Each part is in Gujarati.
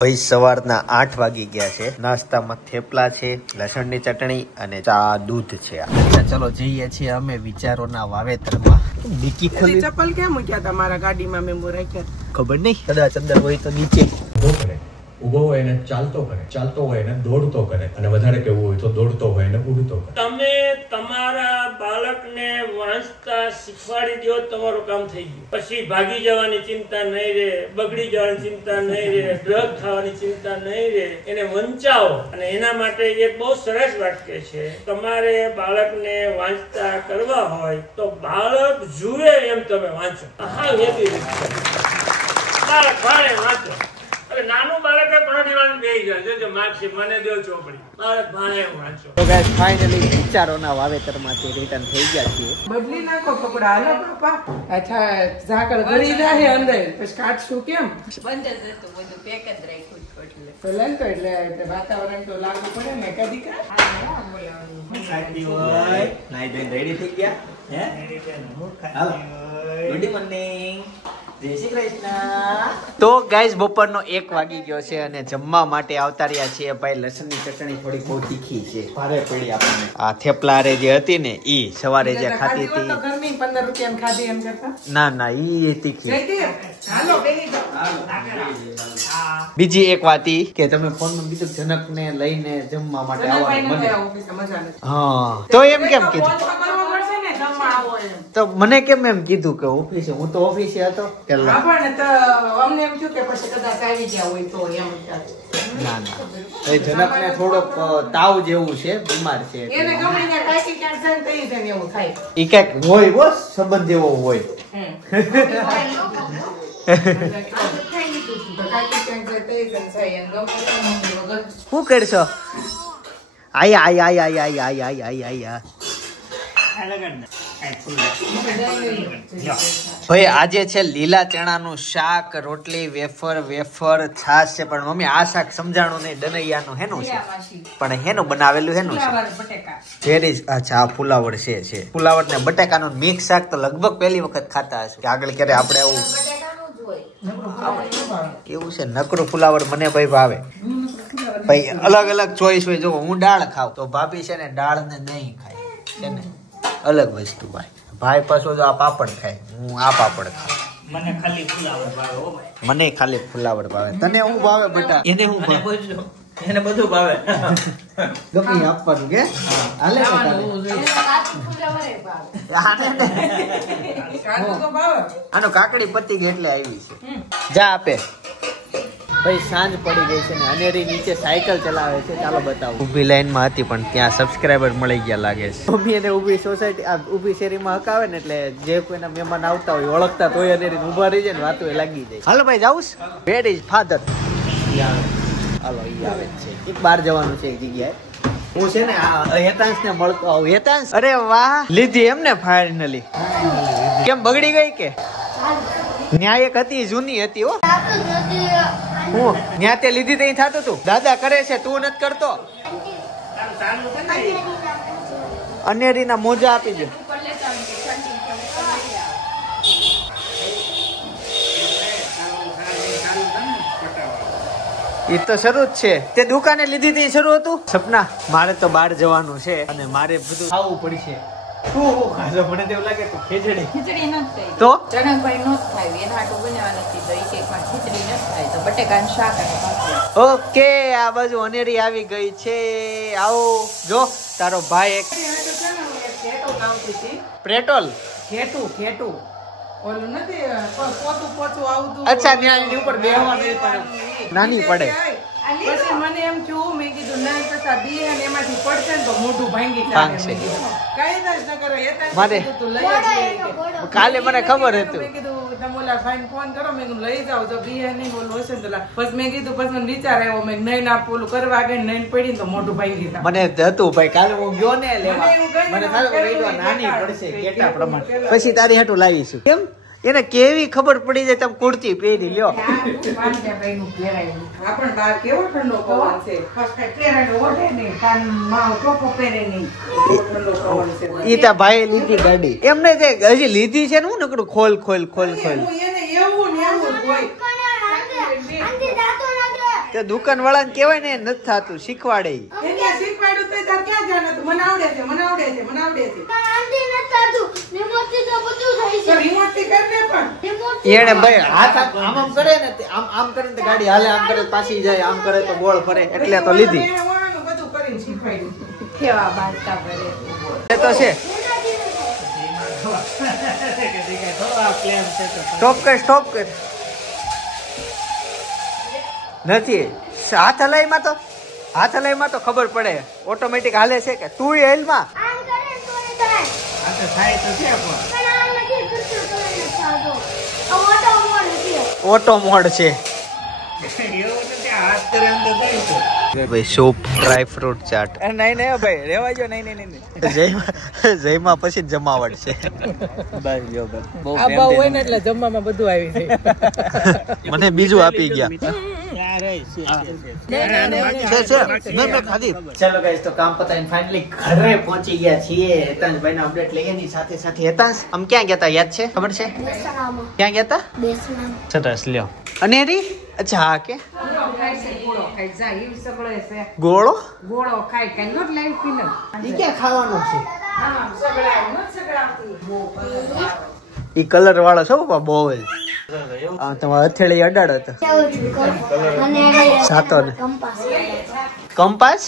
ભાઈ સવારના 8 વાગી ગયા છે. નાસ્તામાં થેપલા છે, લસણની ચટણી અને ચા દૂધ છે. ચલો જઈએ છીએ અમે વિચારોના વાવેતરમાં. ડીકી ખોલી ચપ્પલ કેમ મૂક્યા તમારા ગાડીમાં મેં રાખ્યા? ખબર નહીં, કદાચ અંદર હોય તો નીચે. ઉભો હોય ને ચાલતો કરે, ચાલતો હોય ને દોડતો કરે, અને વધારે કેવું હોય તો દોડતો હોય ને ઉડતો કરે. તમે તમારા બાળકને વાંચતા શીખવાડી દો, તમારું કામ થઈ ગયું. પછી ભાગી જવાની ચિંતા નહીં રહે, બગડી જવાની ચિંતા નહીં રહે, ડ્રગ ખાવાની ચિંતા નહીં રહે. એને વંચાવો. અને એના માટે એક બહુ સરસ વાક્ય છે, તમારે બાળકને વાંચતા કરવા હોય તો બાળક જુએ એમ તમે વાંચો. હા, એવી રીતે બાળક ભાડે વાંચો. નાનું બાળક મને દો ચોપડી, બાળક ભાણે વાંચો. તો ગાઈસ ફાઇનલી વિચારોના વાવેતરમાંથી રિટર્ન થઈ ગયા છીએ. બદલી નાખો કપડા. હાલો પાપા. અચ્છા, ઝાકળ ગળી જાય અંદર, પછી કાઢશું કેમ? બંધ જ હતું બધું, પેક જ રાખ્યું એટલે. તો લઈને તો એટલે વાતાવરણ તો લાગુ પડે ને કદી કા. નાઈ ધોઈને રેડી થઈ ગયા. હે? હાલો. Good morning. જય શ્રી કૃષ્ણ. તો ગાઈસ બપોરનો 1 વાગી ગયો છે અને જમવા માટે આવતા રહ્યા છીએ. ભાઈ લસણની ચટણી થોડી બહુ તીખી છે, ભારે પડી આપણને. આ થેપલા રે જે હતી ને ઈ સવારે જે ખાધી હતી, તો ઘરની 15 રૂપિયાની ખાધી એમ કરતા. ના ના ઈ તીખી. હાલો બેહી જાઓ. બીજી એક વાત ઈ કે તમે ફોનમાં કીધું જનકને લઈને જમવા માટે આવવાનું મને. હા, તો એમ કેમ કીધું? તો મને કેમ એમ કીધું કે ઓફિસે? હું તો ઓફિસે હતો પેલા. આપણને તો અમને એમ થયું કે પછી કદાચ આવી ગયા હોય તો એમ. ના ના, એ જનકને થોડોક તાવ જેવું છે, બીમાર છે. એને ગમે ત્યાં કાંઈ ક્યાંક જાય તો ઈ તેને એવું થાય. ઈ કઈક હોય બોસ, સંબંધ જેવો હોય. શું કરશો? આયા આયા આયા આયા આયા આયા આયા. ભાઈ આજે છે લીલા ચણાનું શાક, રોટલી, વેફર, છાશ છે. પણ મમ્મી આ શાક સમજાણું નહીં, દનૈયાનું હેનું છે? પણ હેનું બનાવેલું હેનું છે? વેરી. અચ્છા, આ ફુલાવર છે. ફુલાવર ને બટાકાનું મિક્સ શાક તો લગભગ પહેલી વખત ખાતા હશે. કે આગળ ક્યારે આપણે આવું એવું છે? નકરું ફુલાવર મને ભાઈ ભાવે. ભાઈ અલગ અલગ ચોઈસ હોય. જો હું દાળ ખાવ તો ભાભી છે ને દાળ ને નહીં ખાય છે ને, અલગ વસ્તુ. ભાઈ પાછો જો આ પાપડ ખાય, હું આ પાપડ ખાઉં. મને ખાલી ફુલાવર ભાવે. ઓ ભાઈ, મને ખાલી ફુલાવર ભાવે. તને હું ભાવે બેટા? એને હું ભાવે? એને બધું ભાવે. ગમી આપવાનું કે હાલે ને આનો કાકડી પતી ગઈ એટલે આવી છે. જા આપે. ભાઈ સાંજ પડી ગઈ છે ને અનેરી નીચે સાયકલ ચલાવે છે. ચાલો બતાવું. ઊભી લાઈનમાં હતી પણ ત્યાં સબસ્ક્રાઇબર મળી ગયા લાગે છે. મમ્મી એને ઊભી સોસાયટી ઊભી શેરીમાં હકાવે ને એટલે જે કોઈના મહેમાન આવતા હોય ઓળખતા તો અનેરી ઊભા રહી જાય ને વાતો લાગી જાય. હાલો ભાઈ જાઉં. Where is father? હાલો ઈ આવે છે. એક બહાર જવાનું છે એક જગ્યાએ. હું છે ને હેતાંશ ને મળતો આવું. હેતાંશ, અરે વાહ, લીધી એમ ને ફાઇનલી? કેમ બગડી ગઈ કે? ન્યાય એક હતી, જૂની હતી. હો હું ન્યા તે લીધી તઈ થતું તું. દાદા કરે છે, તું નથી કરતો. અનેરીના મોજા આપી દે. એ તો શરૂ જ છે. તે દુકાને લીધી તી શરૂ હતું. સપના, મારે તો બહાર જવાનું છે અને મારે બધું ખાવું પડશે. મને તેવું લાગે કે ખીચડી નથી તો જનકભાઈ નો થાય એના હાટું બનાવવા નથી તો એક એકમાં ખીચડી ન થાય તો બટેકાનું શાક અને ભાખરી. ઓકે, આ બાજુ અનેરી આવી ગઈ છે. આવો જો તારો ભાઈ એક પેટ્રોલ ખેટું ઓલું નથી પોતું આવતું. અચ્છા, ત્યાંની ઉપર બેહવાનું નાની પડે. પછી મને એમ થયું, મેં કીધું ના કરતા બી અને એમાંથી પડશે ને તો મોઢું ભાંગી ભાંગશે. કઈ જ ન કરે. મારે કાલે મને ખબર હતું. મેં કીધું તમે ઓલા ભાઈ ફોન કરો, મેં કીધું લઈ જાવ તો બી નહીં બોલું હશે ને. પછી મેં કીધું, પછી મને વિચાર આવ્યો, મેં નહીં ના ઓલું કરવા ગઈ નહીં પડી ને તો મોઢું ભાંગી ગયા. મને હતું ભાઈ, કાલે હું ગયો ને લેવા, મને નાની પડશે કેટા પ્રમાણે. પછી તારી હાટું લાવીશું. કેમ? એને કેવી ખબર પડી જાય? તમે કુર્તી પહેરી લ્યો. ઈ તા ભાઈ લીધી ગાડી એમને હજી લીધી છે ને. હું નકડું ખોલ તે દુકાન વાળાને કહેવાય ને નથી થતું, શીખવાડે. એને શીખવાડ્યું તો તાર ક્યાં જાણ હતું? મને આવડે છે, મને આવડે છે, મને આવડે છે. રિમોટ થી કર ને પણ. એને ભાઈ હાથ આમ આમ કરે ને, આમ આમ કરે ને ગાડી હાલે, આમ કરે પાછી જાય, આમ કરે તો ગોળ ફરે, એટલે તો લીધી. બધું કરીને શીખવાડ્યું. કેવા બાંધતા પડે. એ તો છે. સ્ટોપ કર, સ્ટોપ કર. નથી હાથ હલાઈમાં તો, હાથ હલાઈમાં તો ખબર પડે ઓટોમેટિક હાલે છે કે તું હેલમાં ઓટો મોડ છે. ભાઈ સૂપ, ડ્રાય ફ્રૂટ ચાટ. નહીં નહીં ભાઈ રેવા જો. નહીં નહીં નહીં જયમાં પછી જ જમાવટ છે. બસ જો બસ આ બહુ હોય ને એટલે જમવામાં બધું આવી જાય. મને બીજું આપી ગયા. ચલો ગાઈસ, તો કામ પતાવીને ફાઇનલી ઘરે પહોંચી ગયા છીએ. હેતાંશભાઈ નો અપડેટ લઈએ ની સાથે સાથે. હેતાંશ આમ ક્યાં ગયા હતા યાદ છે? ખબર છે ક્યાં ગયા હતા? સરસ લ્યો. અને અચ્છા હા કે ગોળો ગોળો ખાય કઈ નોટ લાઈવ પીને ઈ ક્યાં ખાવાનો છે? ઈ કલર વાળો છો બાપા બહુ જ. તમારે હથેળી અડાડો તો સાતો ને કંપાસ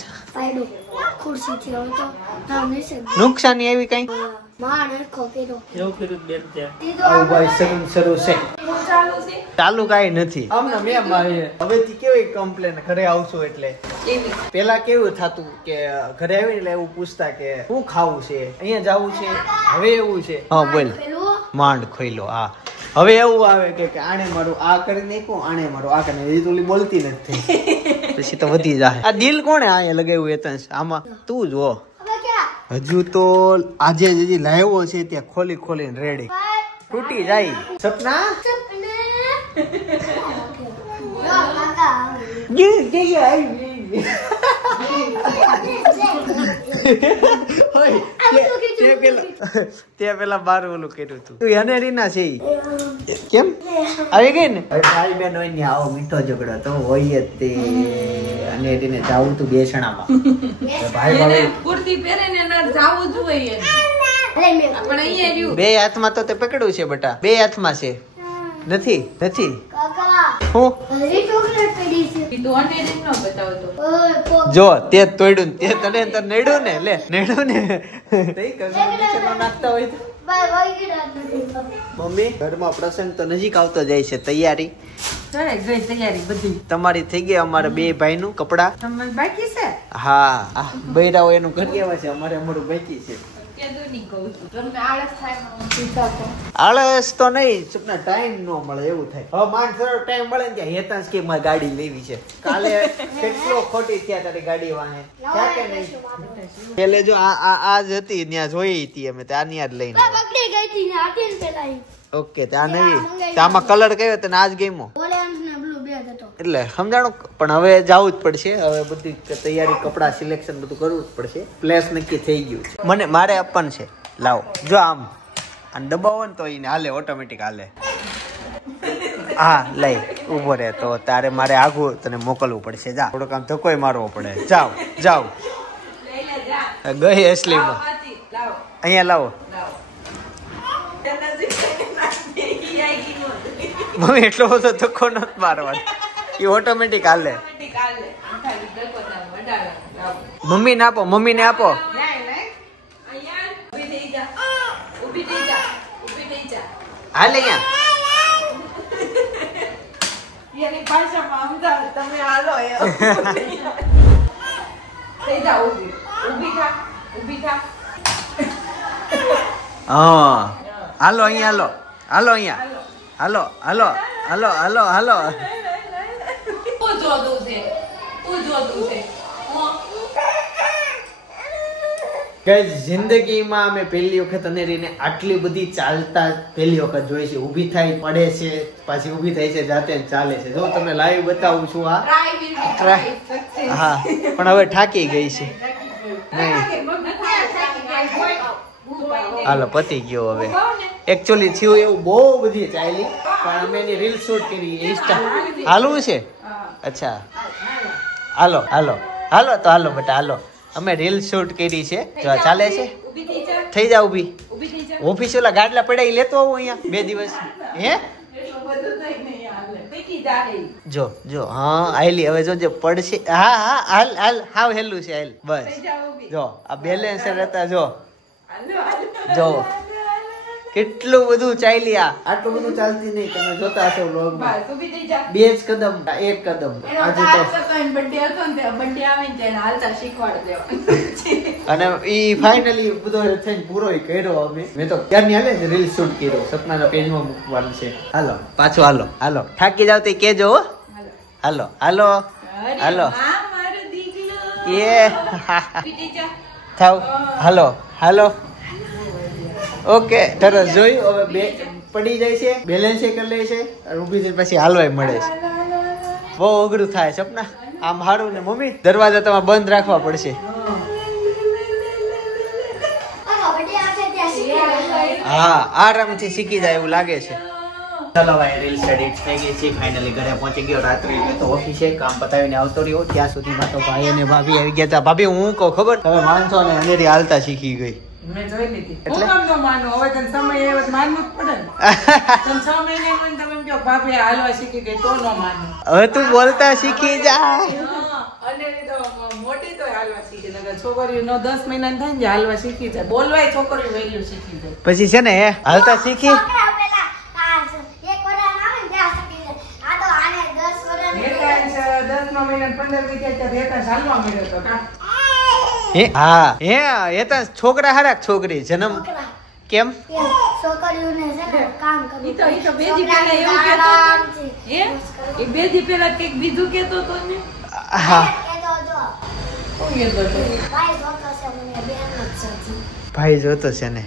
નુકસાની એવી કઈ ચાલુ કઈ નથી. હવેથી કેવી કમ્પ્લેન ઘરે આવશો એટલે પેલા કેવું થતું કે ઘરે આવીને એટલે એવું પૂછતા કે શું ખાવું છે, અહીંયા જવું છે. હવે એવું છે હા બોલ માંડ ખોઈલો. હા હવે એવું આવે કે આને મારું આ કરી નાખું, આને મારું આ કરી નાખું. તું બોલતી નથી પછી તો વધી જાય. આ દિલ કોણે અહીંયા લગાવ્યું હેતાંશ? આમાં તું જો. હજુ તો આજે હજી લાવ્યો છે ત્યાં ખોલી ખોલીને રેડી તૂટી જાય. સપના તે પેલા બાર ઓલું કર્યું હતું. તું અનેરી ના છે કેમ આવી ગઈ ને? ભાઈ બેન હોય ને આવો મીઠો ઝઘડો તો હોય જ તે. અનેરીને જાવું તું બેસણામાં. ભાઈ ભાઈ કુર્તી પહેરીને ન જાવું જોઈએ. આપણે અહીંયા રહ્યું. બે હાથમાં તો તે પકડ્યું છે બેટા, બે હાથમાં છે. નથી નથી હું જો તે તોડ્યું તે તને તો નેડ્યું ને. લે નેડ્યું ને નાખતા હોય તો. મમ્મી ઘરમાં પ્રસંગ તો નજીક આવતો જાય છે. તૈયારી તૈયારી બધી તમારી થઈ ગઈ. અમારે બે ભાઈ નું કપડા બાકી છે. હા બૈરાઓ એનું ઘર કેવા છે, અમારે અમારું બાકી છે. આળસ તો નહીં, સપના ટાઈમ નો મળે એવું થાય. હવે માંડ થોડો ટાઈમ મળે ને ત્યાં હેતાંશ કે મારે ગાડી લેવી છે. કાલે કેટલો ખોટી થયા તારી ગાડી વાહે ક્યાં કે નહીં. પેલે જો આ જ હતી ત્યાં જોઈ હતી અમે, ત્યાં જ લઈને ઓકે ત્યાં નહીં. આમાં કલર કયો તને આજ ગેમો એટલે સમજાણું. પણ હવે જવું જ પડશે. હવે બધી તૈયારી કપડા સિલેક્શન બધું કરવું જ પડશે. પ્લેસ નક્કી થઈ ગયું છે. મને મારે આપવાનું છે. લાવો જો આમ અને દબાવો ને તો એને હાલે ઓટોમેટિક હાલે. હા લઈ ઉભો રહે તો તારે મારે આગું તને મોકલવું પડશે. જા થોડોક આમ ધક્કોય મારવો પડે. જાઓ જાઓ ગઈ અસલીમાં અહીંયા લાવો. મમ્મી એટલો બધો ધક્કો નથી મારવાનો, એ ઓટોમેટિક હાલે. મમ્મી ને આપો, મમ્મી ને આપો. હાલે અહીંયા એની ભાષામાં સમજાવ તમે હાલો થઈ જાઓ ઊભી થા ઊભી થા. હા હાલો અહીંયા હાલો હાલો અહીંયા હાલો હાલો હાલો હાલો હાલો. તું જોતું છે તું જોતું છે. ગાઈસ જિંદગીમાં અમે પહેલી વખત અનેરીને આટલી બધી ચાલતા પહેલી વખત જોઈ છે. ઊભી થાય પડે છે પાછી ઊભી થાય છે જાતે ચાલે છે. જો તમને લાઈવ બતાવું છું. આ ટ્રાય હા પણ હવે થાકી ગઈ છે. નહીં હાલો પતી ગયો. હવે એકચ્યુઅલી થયું એવું બહુ બધી ચાલી પણ અમે એની રીલ શૂટ કરી ઇન્સ્ટા હાલવું છે. અચ્છા હાલો હાલો હાલો તો હાલો બેટા હાલો. અમે રીલ શૂટ કરી છે. જો ચાલે છે. થઈ જા ઊભી. ઓફિસ ઓલા ગાડલા પડ્યા લેતો આવું અહીંયા 2 દિવસ. હે જો જો હા આયલી હવે જો પડશે. હા હા હાલ હાલ હાવ હેલું છે હાલ બસ. જો આ બેલેન્સર હતા જો જો કેટલું બધું ચાલી. આટલું બધું ચાલતી નહીં. તમે જોતા હશો વ્લોગમાં 2 જ કદમ 1 કદમ. આજે તો અને ઈ ફાઇનલી બધો થઈને પૂરો કર્યો. અમે મેં તો ક્યારની હાલે રીલ શૂટ કર્યો. સપનાના પેજમાં મૂકવાનું છે. હાલો પાછો હાલો હાલો. થાકી જાવ તો કેજો. હાલો હાલો હાલો એ થાવ હાલો હાલો. ઓકે તરત જોયું. હવે બે પડી જાય છે. બેલેન્સ કરી લે છે. ઊભી થઈને પછી હાલવાય મળે છે. બહુ અઘરું થાય સપના. આમ હારું ને મમ્મી દરવાજા તમારે બંધ રાખવા પડશે. હા આરામથી શીખી જાય એવું લાગે છે. ચલો ભાઈ રીલ્સ એડિટ થઈ ગઈ છે. ફાઇનલી ઘરે પહોંચી ગયો. રાત્રે તો ઓફિસે કામ પતાવીને આવતો રહ્યો. ત્યાં સુધીમાં તો ભાઈ અને ભાભી આવી ગયા હતા. ભાભી હું કહું ખબર તમે માનશો ને અંધેરી હાલતા શીખી ગઈ. મેં જોઈ લીધી. હું કેમ ન માનું? હવે તને સમય આવ્યો તો માનવું જ પડે ને. તને 6 મહિને મને તમે એમ કહો ભાભી હાલવા શીખી ગઈ તો ન માનું. હવે તું બોલતા શીખી જા. અને મોટી તો હાલવા શીખી જાય. છોકરીઓ નો 10 મહિના થાય ને હાલવા શીખી જાય. બોલવાય છોકરીઓ વહેલું શીખી જાય. પછી છે ને હાલતા શીખી. હા હે તો છોકરા હારા છોકરી જન્મ કેમ છોકરીઓને છે ને કામ કરવું. ઈ તો બે દી પહેલા એવું કહેતો હે એ 2 દી પહેલા કંઈક બીજું કહેતો તો ને. હા ભાઈ જોતો છે ને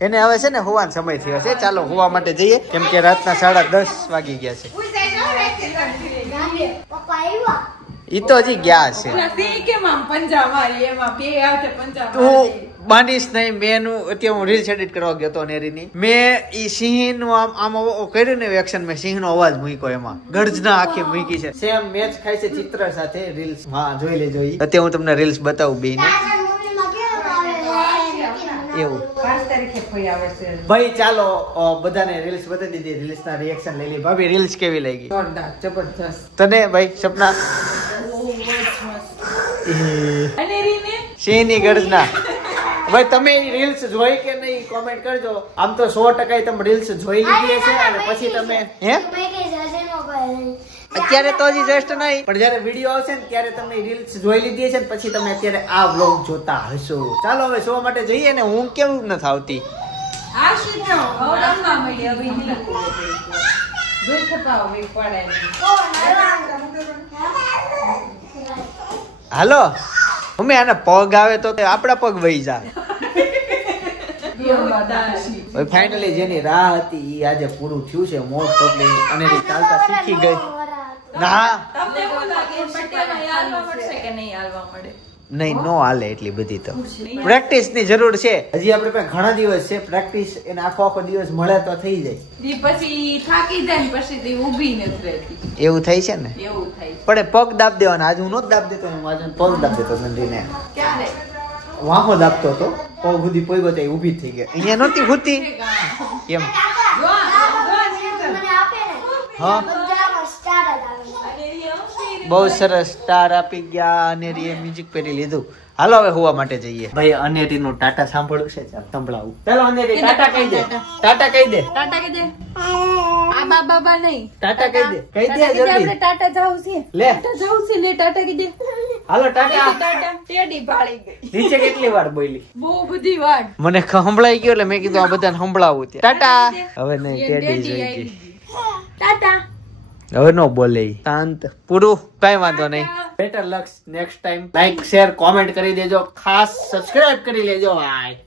એને હવે છે ને હોવાનો સમય થયો છે. ચાલો હોવા માટે જઈએ કેમ કે રાતના 10:30 વાગી ગયા છે. ઈ તો હજી ગયા છે. તું બાંધીશ નહીં. મેં અત્યારે હું રીલ્સ એડિટ કરવા ગયો હતો નેરીની. મેં ઈ સિંહનું આમ કર્યું ને એક્શન. મેં સિંહનો અવાજ મૂક્યો. એમાં ગર્જના આખી મૂકી છે. સેમ મેચ ખાય છે ચિત્ર સાથે રીલ્સ. હા જોઈ લેજો. અત્યારે હું તમને રીલ્સ બતાવું બેને એવું. 5 તારીખે કોઈ આવે છે. ભાઈ ચાલો બધાને રીલ્સ બતાવી દીધી. રીલ્સ ના રિએક્શન લઈ લી. ભાભી રીલ્સ કેવી લાગી? જોરદાર જબરદસ્ત. તને ભાઈ સપના સિંહની ગર્જના. ભાઈ તમે રીલ્સ જોઈ કે નહીં કોમેન્ટ કરજો. આમ તો 100% તમે રીલ્સ જોઈ લીધી છે અને પછી તમે હે અત્યારે તો હજી જસ્ટ નહીં પણ જયારે વિડીયો આવશે ને ત્યારે તમે રીલ્સ જોઈ લીધી છે ને પછી તમે અત્યારે આ વ્લોગ જોતા હશો. ચાલો હવે શો માટે જઈએ ને. હું કેમ નથી આવતી? આ શું છે હવડામાં મળી હવે ઈ જોઈ થતા હોય પડે. હાલો મમ્મી આના પગ આવે તો આપડા પગ વહી જાય. ફાઇનલી જેની રાહ હતી ઈ આજે પૂરું થયું છે. મોસ્ટ ઓફલી અને ચાલતા શીખી ગઈ. ના તમને શું લાગે બર્થડેમાં હાલવા મળશે કે નહીં હાલવા મળે? નહીં નો હાલે એટલી બધી તો પ્રેક્ટિસ ની જરૂર છે. હજી આપણે પાસે ઘણા દિવસ છે પ્રેક્ટિસ. એને આખો દિવસ મળે તો થઈ જાય. ઈ પછી થાકી જાય ને પછી તી ઊભી નથી રહેતી. એવું થાય છે ને. એવું થાય. પણ પગ દાબ દેવાના. આજે હું નો દાબ દેતો. આજે પગ દાબ દેતો નંદીને. ક્યારે વાહો દાબતો હતો. પગ સુધી પોઈગો તો ઊભી થઈ ગઈ. અહીંયા નહોતી હોતી કેમ? હા બહુ સરસ સ્ટાર આપી ગયા. અનેરી મ્યુઝિક પહેરી લીધું. હાલો હવે હોવા માટે જઈએ. ભાઈ અનેરી નું ટાટા સાંભળવું છે. સંભળાવું. ચાલો અનેરી ટાટા કહી દે. ટાટા કહી દે. ટાટા કહી દે. આ બાબા નહીં. ટાટા કહી દે. કહી દે જલ્દી. આપણે ટાટા જાવ છે. લે ટાટા જાવ છે ને ટાટા કહી દે. હાલો ટાટા. ટાટા ટેડી ભાળી ગઈ. નીચે કેટલી વાર બોલી? બહુ બધી વાર. મને સંભળાઈ ગયો એટલે મેં કીધું આ બધાને સંભળાવું. ટાટા. હવે નહીં ટેડી જોઈ ગઈ. ટાટા. હવે નો બોલે. શાંત પૂરું. કઈ વાંધો નહીં. Better lucks next time. Like share comment કરી દેજો. ખાસ સબસ્ક્રાઇબ કરી લેજો.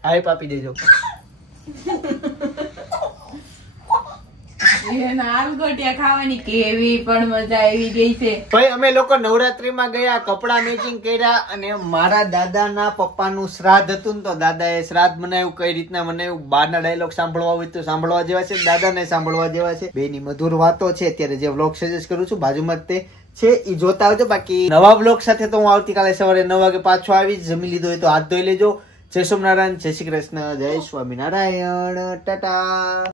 હાઈપ આપી દેજો. આલગોટિયા ખાવાની કેવી પણ મજા આવી ગઈ છે. ભાઈ અમે લોકો નવરાત્રીમાં ગયા. કપડા મેચિંગ કર્યા અને મારા દાદાના પપ્પાનું શ્રાદ્ધ હતું ને તો દાદાએ શ્રાદ્ધ મનાવ્યું. કઈ રીતના મનાવ્યું? બારના ડાયલોગ સાંભળવા હોય તો સાંભળવા જેવા છે. દાદાને સાંભળવા જેવા છે. બેની મધુર વાતો છે. અત્યારે જે વ્લોગ સજેસ્ટ કરું છું બાજુમાં જ તે છે એ જોતા આવજો. બાકી નવા બ્લોગ સાથે તો હું આવતીકાલે સવારે 9 વાગે પાછો આવીશ. જમી લીધો હોય તો હાથ ધોઈ લેજો. જય સોમનારાયણ, જય શ્રી કૃષ્ણ, જય સ્વામિનારાયણ, ટાટા.